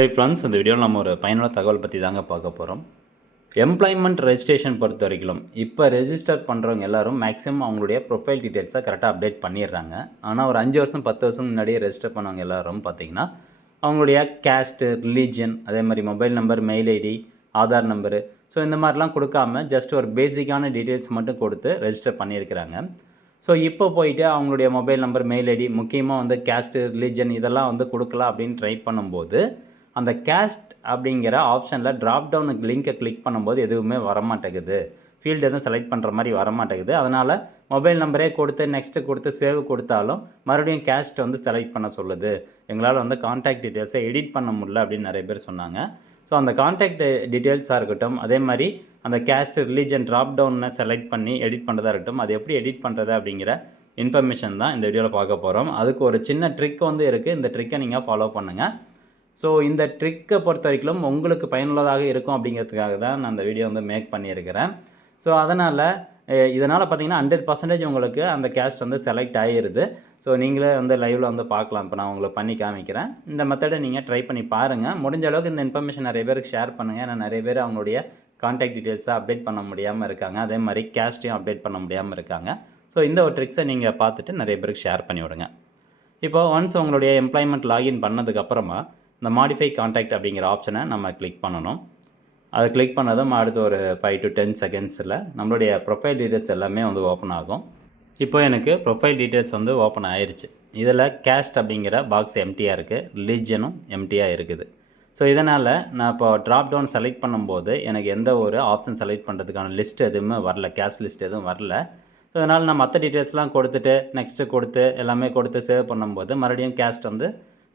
Hey friends, இந்த வீடியோவில் நம்ம ஒரு பயனுள்ள தகவல் பற்றி தாங்க பார்க்க போகிறோம். எம்ப்ளாய்மெண்ட் ரெஜிஸ்ட்ரேஷன் பொறுத்த வரைக்கும் இப்போ ரெஜிஸ்டர் பண்ணுறவங்க எல்லாரும் மேக்ஸிமம் அவங்களுடைய ப்ரொஃபைல் டீட்டெயில்ஸை கரெக்டாக அப்டேட் பண்ணிடுறாங்க. ஆனால் ஒரு 5 வருஷம் 10 வருஷம் முன்னாடியே ரெஜிஸ்டர் பண்ணவங்க எல்லாரும் பார்த்திங்கன்னா அவங்களுடைய கேஸ்ட்டு, ரிலீஜன், அதே மாதிரி mobile number, mail ID, Aadhaar number, so இந்த மாதிரிலாம் கொடுக்காம ஜஸ்ட் ஒரு பேசிக்கான டீட்டெயில்ஸ் மட்டும் கொடுத்து ரெஜிஸ்டர் பண்ணியிருக்கிறாங்க. ஸோ இப்போ போயிட்டு அவங்களுடைய மொபைல் நம்பர், மெயில் ஐடி, முக்கியமாக வந்து கேஸ்ட்டு, ரிலீஜன் இதெல்லாம் வந்து கொடுக்கலாம் அப்படின்னு ட்ரை பண்ணும்போது அந்த கேஸ்ட் அப்படிங்கிற ஆப்ஷனில் ட்ராப் டவுனுக்கு லிங்கை கிளிக் பண்ணும்போது எதுவுமே வரமாட்டேங்குது. ஃபீல்டு எதுவும் செலக்ட் பண்ணுற மாதிரி வரமாட்டேங்குது. அதனால் மொபைல் நம்பரே கொடுத்து நெக்ஸ்ட்டு கொடுத்து சேவ் கொடுத்தாலும் மறுபடியும் கேஸ்ட் வந்து செலக்ட் பண்ண சொல்லுது. எங்களால் வந்து கான்டாக்ட் டீட்டெயில்ஸை எடிட் பண்ண முடியல அப்படின்னு நிறைய பேர் சொன்னாங்க. ஸோ அந்த கான்டாக்ட் டீட்டெயில்ஸாக இருக்கட்டும், அதே மாதிரி அந்த கேஸ்ட், ரிலீஜன் ட்ராப் டவுனை செலக்ட் பண்ணி எடிட் பண்ணுறதா இருக்கட்டும், அது எப்படி எடிட் பண்ணுறது அப்படிங்கிற இன்ஃபர்மேஷன் தான் இந்த வீடியோவில் பார்க்க போகிறோம். அதுக்கு ஒரு சின்ன ட்ரிக் வந்து இருக்குது. இந்த ட்ரிக்கை நீங்கள் ஃபாலோ பண்ணுங்கள். ஸோ இந்த ட்ரிக்கை பொறுத்த வரைக்கும் உங்களுக்கு பயனுள்ளதாக இருக்கும் அப்படிங்கிறதுக்காக தான் நான் அந்த வீடியோ வந்து மேக் பண்ணியிருக்கிறேன். ஸோ அதனால் இதனால் பார்த்தீங்கன்னா 100% உங்களுக்கு அந்த கேஸ்ட் வந்து செலக்ட் ஆகிடுது. ஸோ நீங்களே வந்து லைவில் வந்து பார்க்கலாம். இப்போ நான் உங்களுக்கு பண்ணி காமிக்கிறேன். இந்த மெத்தடை நீங்கள் ட்ரை பண்ணி பாருங்கள். முடிஞ்ச அளவுக்கு இந்த இன்ஃபர்மேஷன் நிறைய பேருக்கு ஷேர் பண்ணுங்கள். ஏன்னா நிறைய பேர் அவங்களுடைய கான்டாக்ட் டீட்டெயில்ஸை அப்டேட் பண்ண முடியாமல் இருக்காங்க. அதே மாதிரி கேஸ்ட்டையும் அப்டேட் பண்ண முடியாமல் இருக்காங்க. ஸோ இந்த ஒரு ட்ரிக்ஸை நீங்கள் பார்த்துட்டு நிறைய பேருக்கு ஷேர் பண்ணி விடுங்க. இப்போ ஒன்ஸ் உங்களுடைய எம்ப்ளாய்மெண்ட் லாகின் பண்ணதுக்கப்புறமா இந்த மாடிஃபை கான்டாக்ட் அப்படிங்கிற ஆப்ஷனை நம்ம கிளிக் பண்ணணும். அதை கிளிக் பண்ணதும் அடுத்து ஒரு 5 to 10 செகண்ட்ஸில் நம்மளுடைய ப்ரொஃபைல் டீட்டெயில்ஸ் எல்லாமே வந்து ஓப்பன் ஆகும். இப்போ எனக்கு ப்ரொஃபைல் டீட்டெயில்ஸ் வந்து ஓப்பன் ஆயிடுச்சு. இதில் கேஸ்ட் அப்படிங்கிற பாக்ஸ் எம்டியாக இருக்குது, ரிலீஜனும் எம்டியாக இருக்குது. ஸோ இதனால் நான் இப்போ ட்ராப் டவுன் செலக்ட் பண்ணும்போது எனக்கு எந்த ஒரு ஆப்ஷன் செலக்ட் பண்ணுறதுக்கான லிஸ்ட் எதுவுமே வரல, கேஸ்ட் லிஸ்ட் எதுவும் வரல. ஸோ அதனால் நான் மற்ற டீட்டெயில்ஸ்லாம் கொடுத்துட்டு நெக்ஸ்ட்டு கொடுத்து எல்லாமே கொடுத்து சேவ் பண்ணும்போது மறுபடியும் கேஸ்ட் வந்து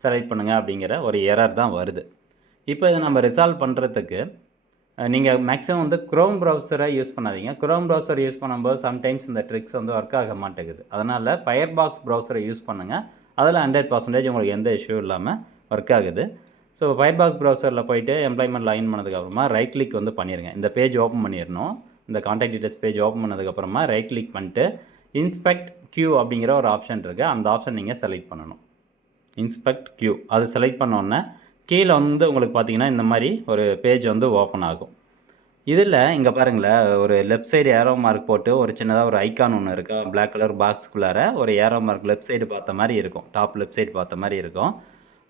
செலக்ட் பண்ணுங்கள் அப்படிங்கிற ஒரு எரர் தான் வருது. இப்போ இதை நம்ம ரிசால்வ் பண்ணுறதுக்கு நீங்கள் மேக்ஸிமம் வந்து க்ரோம் ப்ரௌசரை யூஸ் பண்ணாதீங்க. க்ரோம் ப்ரௌசர் யூஸ் பண்ணும்போது சம்டைம்ஸ் இந்த ட்ரிக்ஸ் வந்து ஒர்க் ஆக மாட்டேங்குது. அதனால் ஃபயர்பாக்ஸ் ப்ரௌசரை யூஸ் பண்ணுங்கள். அதில் 100% உங்களுக்கு எந்த இஷ்யூ இல்லாமல் ஒர்க் ஆகுது. ஸோ ஃபயர்பாக்ஸ் ப்ரௌசரில் போய்ட்டு எம்ப்ளாய்மெண்ட் லாகின் பண்ணதுக்கப்புறமா ரைட் கிளிக் வந்து பண்ணிடுங்க. இந்த பேஜ் ஓப்பன் பண்ணிடணும். இந்த கான்டாக்ட் டீட்டெயில்ஸ் பேஜ் ஓப்பன் பண்ணதுக்கப்புறமா ரைட் கிளிக் பண்ணிட்டு இன்ஸ்பெக்ட் கியூ அப்படிங்கிற ஒரு ஆப்ஷன் இருக்குது. அந்த ஆப்ஷன் நீங்கள் செலக்ட் பண்ணணும். இன்ஸ்பெக்ட் கியூ அது செலக்ட் பண்ணோன்னே கீழே வந்து உங்களுக்கு பார்த்தீங்கன்னா இந்த மாதிரி ஒரு பேஜ் வந்து ஓப்பன் ஆகும். இதில் இங்கே பாருங்களேன், ஒரு லெஃப்ட் சைடு ஏரோ மார்க் போட்டு ஒரு சின்னதாக ஒரு ஐக்கான் ஒன்று இருக்கா, பிளாக் கலர் பாக்ஸ்குள்ளார ஒரு ஏரோ மார்க் லெஃப்ட் சைடு பார்த்த மாதிரி இருக்கும், டாப் லெஃப்ட் சைடு பார்த்த மாதிரி இருக்கும்.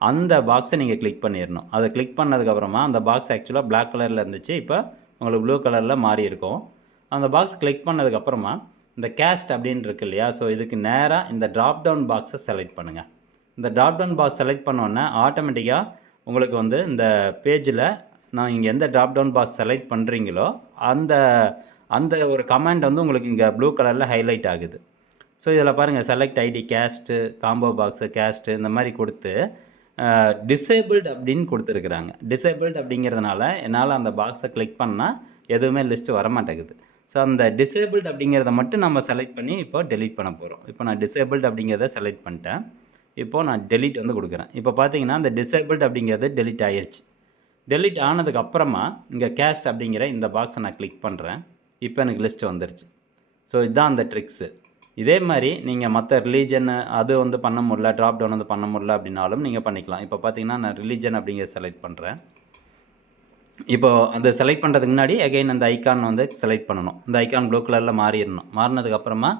அந்த பாக்ஸை நீங்கள் கிளிக் பண்ணிடணும். அதை கிளிக் பண்ணதுக்கப்புறமா அந்த பாக்ஸ் ஆக்சுவலாக பிளாக் கலரில் இருந்துச்சு, இப்போ உங்களுக்கு ப்ளூ கலரில் மாறி இருக்கும். அந்த பாக்ஸ் கிளிக் பண்ணதுக்கப்புறமா இந்த கேஸ்ட் அப்படின்னு இருக்கு இல்லையா, ஸோ இதுக்கு நேராக இந்த ட்ராப் டவுன் பாக்ஸை செலக்ட் பண்ணுங்கள். இந்த ட்ராப் டவுன் பாக்ஸ் செலக்ட் பண்ணோன்னே ஆட்டோமேட்டிக்காக உங்களுக்கு வந்து இந்த பேஜில் நான் இங்கே எந்த ட்ராப் டவுன் பாக்ஸ் செலக்ட் பண்ணுறீங்களோ அந்த அந்த ஒரு கமெண்ட் வந்து உங்களுக்கு இங்கே ப்ளூ கலரில் ஹைலைட் ஆகுது. ஸோ இதில் பாருங்கள், select ID, caste, combo box, caste இந்த மாதிரி கொடுத்து டிசேபிள்டு அப்படின்னு கொடுத்துருக்குறாங்க. டிசேபிள்டு அப்படிங்கிறதுனால என்னால் அந்த பாக்ஸை கிளிக் பண்ணால் எதுவுமே லிஸ்ட்டு வரமாட்டேங்குது. ஸோ அந்த டிசேபிள்டு அப்படிங்கிறத மட்டும் நம்ம செலக்ட் பண்ணி இப்போ டெலீட் பண்ண போகிறோம். இப்போ நான் டிசேபிள்டு அப்படிங்கிறத செலக்ட் பண்ணிட்டேன். இப்போது நான் டெலீட் வந்து கொடுக்குறேன். இப்போ பார்த்தீங்கன்னா அந்த டிசேபிள்டு அப்படிங்கிறது டெலீட் ஆகிருச்சு. டெலீட் ஆனதுக்கப்புறமா இங்கே கேஸ்ட் அப்படிங்கிற இந்த பாக்ஸை நான் கிளிக் பண்ணுறேன். இப்போ எனக்கு லிஸ்ட் வந்துருச்சு. ஸோ இதுதான் அந்த ட்ரிக்ஸு. இதே மாதிரி நீங்கள் மற்ற ரிலீஜன் அது வந்து பண்ண முடியல, ட்ராப் டவுன் வந்து பண்ண முடியல அப்படின்னாலும் நீங்கள் பண்ணிக்கலாம். இப்போ பார்த்தீங்கன்னா நான் ரிலீஜன் அப்படிங்கிறத செலக்ட் பண்ணுறேன். இப்போது அந்த செலக்ட் பண்ணுறதுக்கு முன்னாடி அகைன் அந்த ஐக்கான் வந்து செலக்ட் பண்ணணும். இந்த ஐக்கான் ப்ளூ கலரில் மாறிடணும். மாறினதுக்கப்புறமா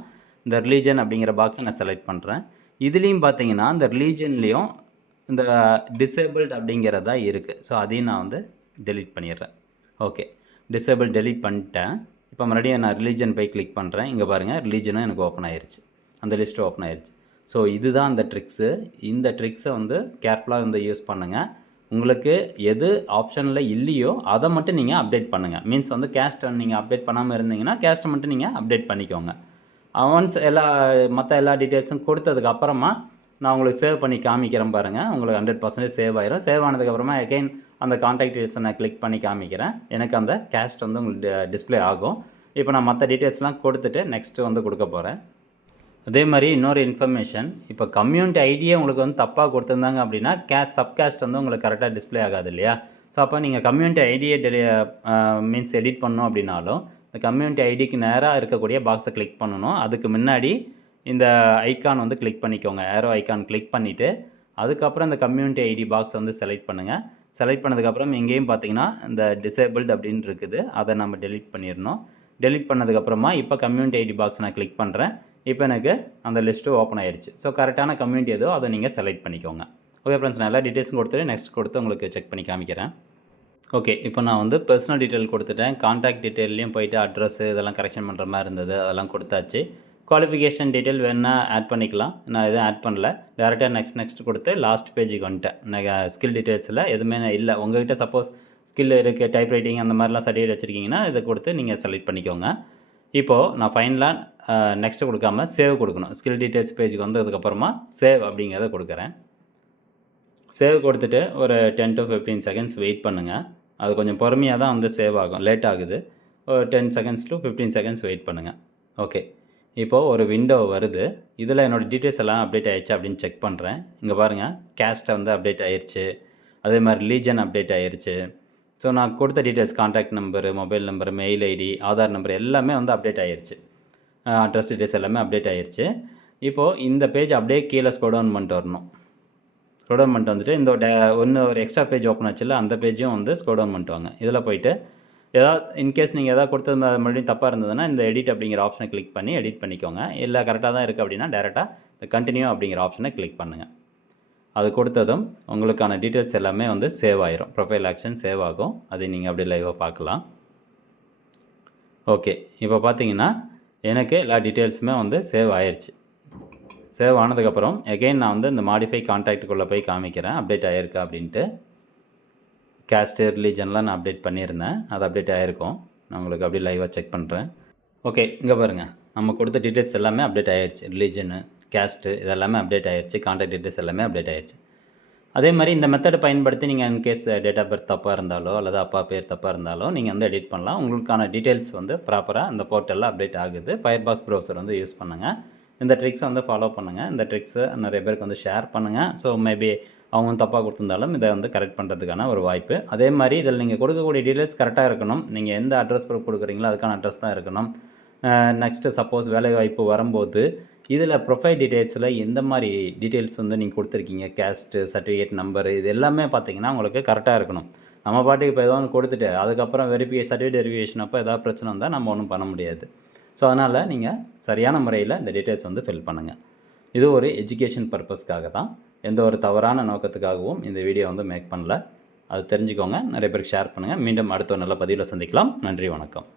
இந்த ரிலீஜன் அப்படிங்கிற பாக்ஸை நான் செலக்ட் பண்ணுறேன். இதுலேயும் பார்த்தீங்கன்னா இந்த ரிலீஜன்லேயும் இந்த டிசேபிள்டு அப்படிங்கிறதா இருக்குது. ஸோ அதையும் நான் வந்து டெலீட் பண்ணிடுறேன். ஓகே, டிசேபிள் டெலீட் பண்ணிட்டேன். இப்போ மறுபடியும் நான் ரிலீஜன் போய் கிளிக் பண்ணுறேன். இங்கே பாருங்கள், ரிலீஜனும் எனக்கு ஓப்பன் ஆயிடுச்சு, அந்த லிஸ்ட்டு ஓப்பன் ஆயிடுச்சு. ஸோ இதுதான் அந்த ட்ரிக்ஸு. இந்த ட்ரிக்ஸை வந்து கேர்ஃபுல்லாக வந்து யூஸ் பண்ணுங்கள். உங்களுக்கு எது ஆப்ஷனில் இல்லையோ அதை மட்டும் நீங்கள் அப்டேட் பண்ணுங்கள். மீன்ஸ் வந்து கேஸ்ட்டை நீங்கள் அப்டேட் பண்ணாமல் இருந்தீங்கன்னா கேஸ்ட்டை மட்டும் நீங்கள் அப்டேட் பண்ணிக்கோங்க. ஒன்ஸ் மற்ற எல்லா டீட்டெயில்ஸும் கொடுத்ததுக்கப்புறமா நான் உங்களுக்கு சேவ் பண்ணி காமிக்கிறேன் பாருங்கள். உங்களுக்கு 100% சேவ் ஆயிரும். சேவ் ஆனதுக்கப்புறமா அகைன் அந்த கான்டாக்ட் டீட்டெயில்ஸை நான் கிளிக் பண்ணி காமிக்கிறேன். எனக்கு அந்த கேஸ்ட் வந்து உங்களுக்கு டிஸ்பிளே ஆகும். இப்போ நான் மற்ற டீட்டெயில்ஸ்லாம் கொடுத்துட்டு நெக்ஸ்ட்டு வந்து கொடுக்க போகிறேன். அதே மாதிரி இன்னொரு இன்ஃபர்மேஷன், இப்போ கம்யூனிட்டி ஐடியே உங்களுக்கு வந்து தப்பாக கொடுத்துருந்தாங்க அப்படின்னா சப்காஸ்ட் வந்து உங்களுக்கு கரெக்டாக டிஸ்பிளே ஆகாது இல்லையா. ஸோ அப்போ நீங்கள் கம்யூனிட்டி ஐடியை மீன்ஸ் எடிட் பண்ணணும் அப்படின்னாலும் இந்த கம்யூனிட்டி ஐடிக்கு நேராக இருக்கக்கூடிய பாக்ஸை கிளிக் பண்ணணும். அதுக்கு முன்னாடி இந்த ஐக்கான் வந்து கிளிக் பண்ணிக்கோங்க. ஏரோ ஐக்கான் கிளிக் பண்ணிவிட்டு அதுக்கப்புறம் இந்த கம்யூனிட்டி ஐடி பாக்ஸ் வந்து செலக்ட் பண்ணுங்கள். செலக்ட் பண்ணதுக்கப்புறம் இங்கேயும் பார்த்தீங்கன்னா இந்த டிசேபிள்டு அப்படின்னு இருக்குது, அதை நம்ம டெலீட் பண்ணிடணும். டெலீட் பண்ணதுக்கப்புறமா இப்போ கம்யூனிட்டி ஐடி பாக்ஸ் நான் கிளிக் பண்ணுறேன். இப்போ எனக்கு அந்த லிஸ்ட்டு ஓப்பன் ஆயிடுச்சு. ஸோ கரெக்டான கம்யூனிட்டி எதோ அதை நீங்கள் செலக்ட் பண்ணிக்கோங்க. ஓகே ஃப்ரெண்ட்ஸ், நான் எல்லா டீட்டெயில்ஸும் கொடுத்துட்டு நெக்ஸ்ட் கொடுத்து உங்களுக்கு செக் பண்ணி காமிக்கிறேன். ஓகே, இப்போ நான் வந்து பர்சனல் டீட்டெயில் கொடுத்துட்டேன். கான்டாக்ட் டீட்டெயிலையும் போய்ட்டு அட்ரஸ்ஸு இதெல்லாம் கரெக்ஷன் பண்ணுற மாதிரி இருந்தது, அதெல்லாம் கொடுத்தாச்சு. குவாலிஃபிகேஷன் டீட்டெயில் வேணால் ஆட் பண்ணிக்கலாம். நான் எதுவும் ஆட் பண்ணல. டேரெக்டாக நெக்ஸ்ட் கொடுத்து லாஸ்ட் பேஜுக்கு வந்துட்டேன். நான் ஸ்கில் டீட்டெயில்ஸில் எதுவுமே இல்லை. உங்கள்கிட்ட சப்போஸ் ஸ்கில் இருக்குது, டைப் ரைட்டிங் அந்த மாதிரிலாம் சர்டிஃபிகேட் வச்சுருக்கீங்கன்னா இதை கொடுத்து நீங்கள் செலக்ட் பண்ணிக்கோங்க. இப்போது நான் ஃபைனலாக நெக்ஸ்ட்டு கொடுக்காம சேவ் கொடுக்கணும். ஸ்கில் டீட்டெயில்ஸ் பேஜுக்கு வந்ததுக்கப்புறமா சேவ் அப்படிங்கிறத கொடுக்குறேன். சேவ் கொடுத்துட்டு ஒரு 10 to 15 செகண்ட்ஸ் வெயிட் பண்ணுங்கள். அது கொஞ்சம் பொறுமையாக தான் வந்து சேவ் ஆகும், லேட் ஆகுது. ஒரு 10 செகண்ட்ஸ் to 15 செகண்ட்ஸ் வெயிட் பண்ணுங்கள். ஓகே, இப்போது ஒரு விண்டோ வருது. இதில் என்னோடய டீட்டெயில்ஸ் எல்லாம் அப்டேட் ஆகிடுச்சு அப்படின்னு செக் பண்ணுறேன். இங்கே பாருங்கள், கேஸ்ட்டை வந்து அப்டேட் ஆகிடுச்சு. அதே மாதிரி ரிலீஜன் அப்டேட் ஆகிடுச்சு. ஸோ நான் கொடுத்த details contact number, mobile number, mail ID, Aadhaar number எல்லாமே வந்து அப்டேட் ஆகிடுச்சு. அட்ரஸ் டீட்டெயில்ஸ் எல்லாமே அப்டேட் ஆகிடுச்சு. இப்போது இந்த பேஜ் அப்படியே கீழே ஸ்க்ரோல் டவுன் பண்ணிட்டு வரணும். ஸ்க்ரோல் டவுன் பண்ணிட்டு வந்துட்டு இந்த ஒரு எக்ஸ்ட்ரா பேஜ் ஓப்பன் ஆச்சுல்ல, அந்த பேஜும் வந்து ஸ்க்ரோல் டவுன் பண்ணிட்டு வாங்க. இதில் போய்ட்டு ஏதாவது இன்கேஸ் நீங்கள் எதாவது கொடுத்தது மறுபடியும் தப்பாக இருந்ததுன்னா இந்த எடிட் அப்படிங்கிற ஆப்ஷனை கிளிக் பண்ணி எடிட் பண்ணிக்கோங்க. இல்லை கரெக்டாக தான் இருக்குது அப்படின்னா டேரெக்டாக இந்த கண்டினியூ அப்படிங்கிற ஆப்ஷனை கிளிக் பண்ணுங்கள். அது கொடுத்ததும் உங்களுக்கான டீட்டெயில்ஸ் எல்லாமே வந்து சேவ் ஆயிரும். ப்ரொஃபைல் ஆக்ஷன் சேவ் ஆகும். அதை நீங்கள் அப்படியே லைவாக பார்க்கலாம். ஓகே, இப்போ பார்த்தீங்கன்னா எனக்கு எல்லா டீட்டெயில்ஸுமே வந்து சேவ் ஆயிடுச்சு. சேவ் ஆனதுக்கப்புறம் எகெயின் நான் வந்து இந்த மாடிஃபை கான்டாக்ட்டுக்குள்ளே போய் காமிக்கிறேன் அப்டேட் ஆகிருக்கா அப்படின்ட்டு. கேஸ்ட்டு, ரிலீஜன்லாம் நான் அப்டேட் பண்ணியிருந்தேன், அது அப்டேட் ஆகிருக்கும். நான் உங்களுக்கு அப்படியே லைவாக செக் பண்ணுறேன். ஓகே, இங்கே பாருங்கள், நம்ம கொடுத்த டீட்டெயில்ஸ் எல்லாமே அப்டேட் ஆகிடுச்சு. ரிலீஜனு, கேஸ்ட்டு இதெல்லாமே அப்டேட் ஆகிடுச்சு. கான்டாக்ட் டீட்டெயில்ஸ் எல்லாமே அப்டேட் ஆகிடுச்சு. அதே மாதிரி இந்த மெத்தடை பயன்படுத்தி நீங்கள் இன்கேஸ் டேட் ஆஃப் பர்த் தப்பாக இருந்தாலோ அல்லது அப்பா பேர் தப்பாக இருந்தாலோ நீங்கள் வந்து எடிட் பண்ணலாம். உங்களுக்கான டீட்டெயில்ஸ் வந்து ப்ராப்பராக அந்த போர்ட்டலில் அப்டேட் ஆகுது. ஃபயர்பாக்ஸ் ப்ரௌசர் வந்து யூஸ் பண்ணுங்கள். இந்த ட்ரிக்ஸை வந்து ஃபாலோ பண்ணுங்கள். இந்த ட்ரிக்ஸை நிறைய பேருக்கு வந்து ஷேர் பண்ணுங்கள். ஸோ மேபி அவங்க வந்து தப்பாக கொடுத்துருந்தாலும் இதை வந்து கரெக்ட் பண்ணுறதுக்கான ஒரு வாய்ப்பு. அதே மாதிரி இதில் நீங்கள் கொடுக்கக்கூடிய டீட்டெயில்ஸ் கரெக்டாக இருக்கணும். நீங்கள் எந்த அட்ரஸ் ப்ரூஃப் கொடுக்குறீங்களோ அதுக்கான அட்ரஸ் தான் இருக்கணும். நெக்ஸ்ட்டு சப்போஸ் வேலைவாய்ப்பு வரும்போது இதில் ப்ரொஃபைல் டீட்டெயில்ஸில் எந்த மாதிரி டீட்டெயில்ஸ் வந்து நீங்கள் கொடுத்துருக்கீங்க, கேஸ்ட்டு, சர்டிஃபிகேட் நம்பரு, இது எல்லாமே பார்த்தீங்கன்னா உங்களுக்கு கரெக்டாக இருக்கணும். நம்ம பாட்டுக்கு இப்போ ஏதோ ஒன்று கொடுத்துட்டு அதுக்கப்புறம் சர்டிஃபிகேட் வெரிஃபிகேஷன் அப்போ ஏதாவது பிரச்சனை வந்தால் நம்ம ஒன்றும் பண்ண முடியாது. ஸோ அதனால் நீங்கள் சரியான முறையில் இந்த டீட்டெயில்ஸ் வந்து ஃபில் பண்ணுங்கள். இது ஒரு எஜுகேஷன் பர்பஸ்க்காக தான், எந்த ஒரு தவறான நோக்கத்துக்காகவும் இந்த வீடியோ வந்து மேக் பண்ணல. அது தெரிஞ்சுக்கோங்க. நிறைய பேருக்கு ஷேர் பண்ணுங்கள். மீண்டும் அடுத்த ஒரு நல்ல பதிவில் சந்திக்கலாம். நன்றி, வணக்கம்.